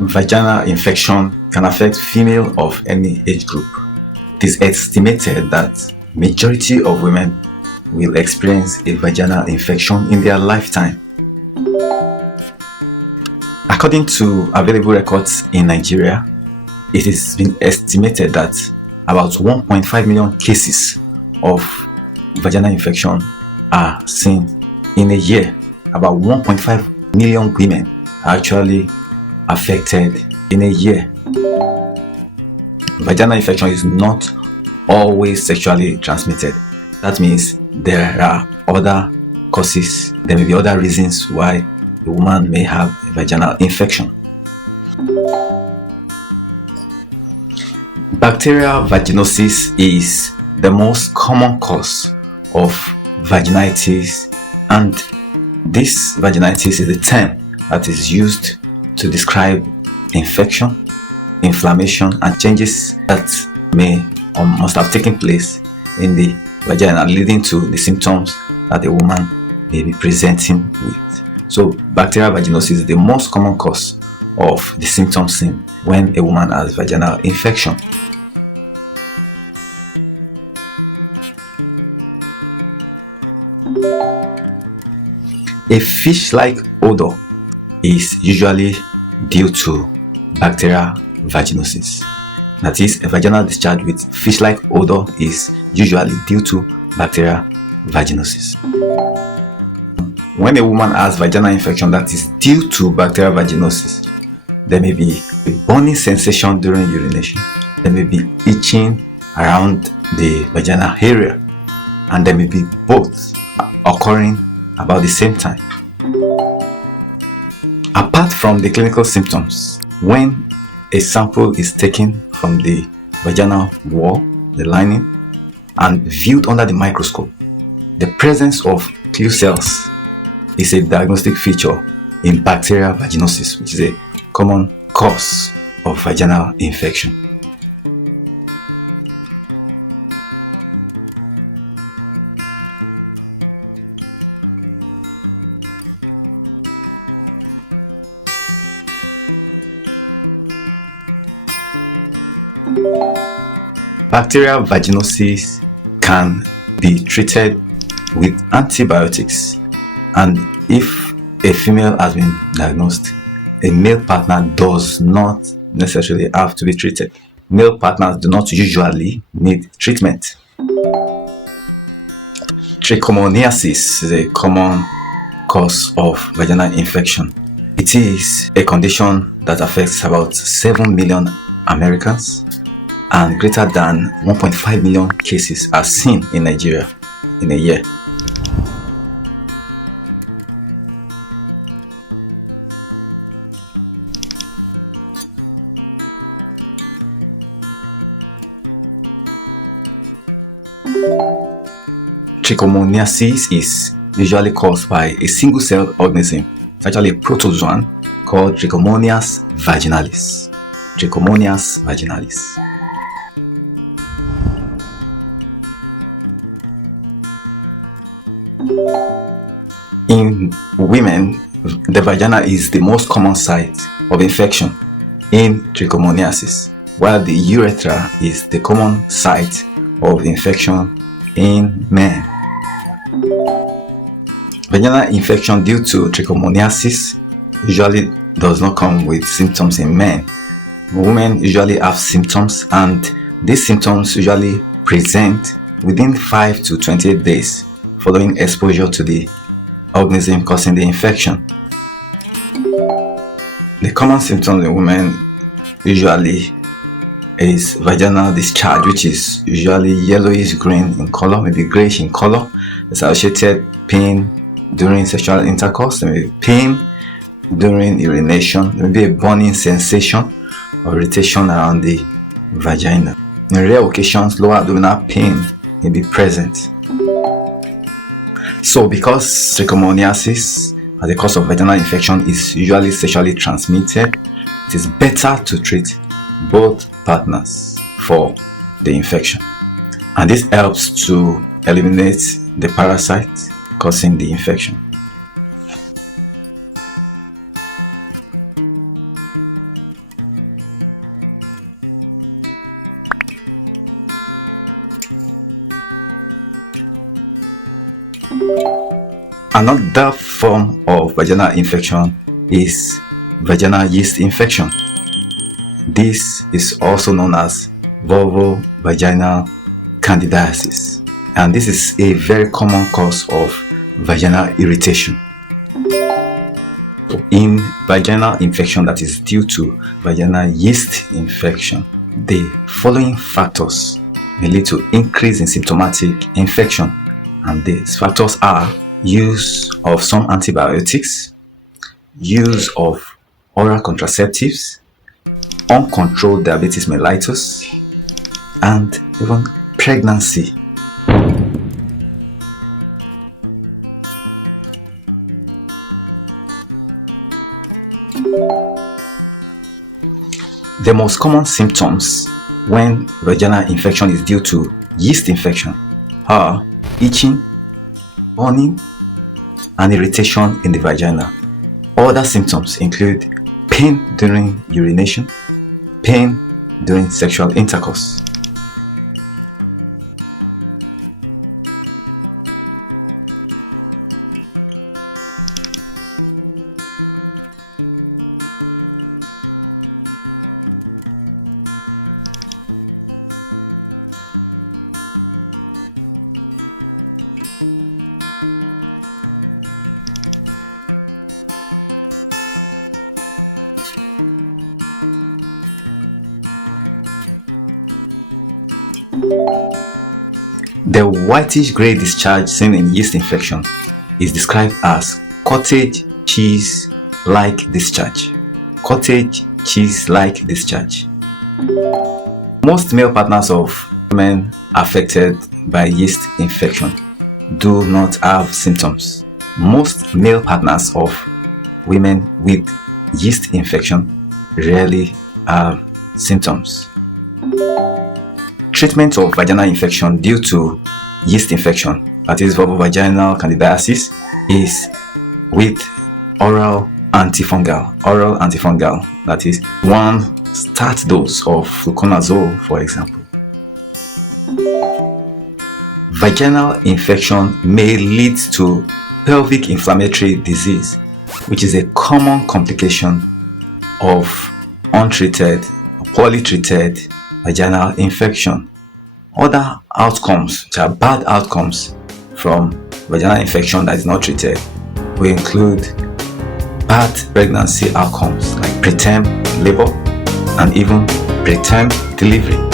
Vaginal infection can affect female of any age group. It is estimated that majority of women will experience a vaginal infection in their lifetime. According to available records in Nigeria, it has been estimated that about 1.5 million cases of vaginal infection are seen in a year. About 1.5 million women are actually affected in a year. Vaginal infection is not always sexually transmitted. That means there are other causes, there may be other reasons why a woman may have a vaginal infection. Bacterial vaginosis is the most common cause of vaginitis, and this vaginitis is a term that is used to describe infection, inflammation, and changes that may or must have taken place in the vagina, leading to the symptoms that a woman may be presenting with. So bacterial vaginosis is the most common cause of the symptoms seen when a woman has vaginal infection. A fish-like odor is usually due to bacterial vaginosis. That is, a vaginal discharge with fish-like odor is usually due to bacterial vaginosis. When a woman has vaginal infection that is due to bacterial vaginosis, there may be a burning sensation during urination, there may be itching around the vaginal area, and there may be both occurring about the same time. Apart from the clinical symptoms, when a sample is taken from the vaginal wall, the lining, and viewed under the microscope, the presence of clue cells is a diagnostic feature in bacterial vaginosis, which is a common cause of vaginal infection. Bacterial vaginosis can be treated with antibiotics, and if a female has been diagnosed, a male partner does not necessarily have to be treated. Male partners do not usually need treatment. Trichomoniasis is a common cause of vaginal infection. It is a condition that affects about 7 million Americans, and greater than 1.5 million cases are seen in Nigeria in a year. Trichomoniasis is usually caused by a single-cell organism, actually a protozoan called Trichomonas vaginalis. Trichomonas vaginalis. In women, the vagina is the most common site of infection in trichomoniasis, while the urethra is the common site of infection in men. Vaginal infection due to trichomoniasis usually does not come with symptoms in men. Women usually have symptoms, and these symptoms usually present within 5 to 28 days following exposure to the organism causing the infection. The common symptoms in women usually is vaginal discharge, which is usually yellowish green in color, maybe grayish in color. Associated pain during sexual intercourse, there may be pain during urination, there may be a burning sensation or irritation around the vagina. In rare occasions, lower abdominal pain may be present. So, because trichomoniasis as a cause of vaginal infection is usually sexually transmitted, it is better to treat both partners for the infection, and this helps to eliminate the parasite causing the infection. Another form of vaginal infection is vaginal yeast infection. This is also known as vulvovaginal candidiasis, and this is a very common cause of vaginal irritation. In vaginal infection that is due to vaginal yeast infection, the following factors may lead to increase in symptomatic infection, and these factors are use of some antibiotics, use of oral contraceptives, uncontrolled diabetes mellitus, and even pregnancy. The most common symptoms when vaginal infection is due to yeast infection are itching, burning, and irritation in the vagina. Other symptoms include pain during urination, pain during sexual intercourse. The whitish gray discharge seen in yeast infection is described as cottage cheese-like discharge. Cottage cheese-like discharge. Most male partners of women affected by yeast infection do not have symptoms. Most male partners of women with yeast infection rarely have symptoms. Treatment of vaginal infection due to yeast infection, that is vulvovaginal candidiasis, is with oral antifungal, that is 1 start dose of fluconazole, for example. Vaginal infection may lead to pelvic inflammatory disease, which is a common complication of untreated or poorly treated vaginal infection. Other outcomes, which are bad outcomes from vaginal infection that is not treated, will include bad pregnancy outcomes like preterm labor and even preterm delivery.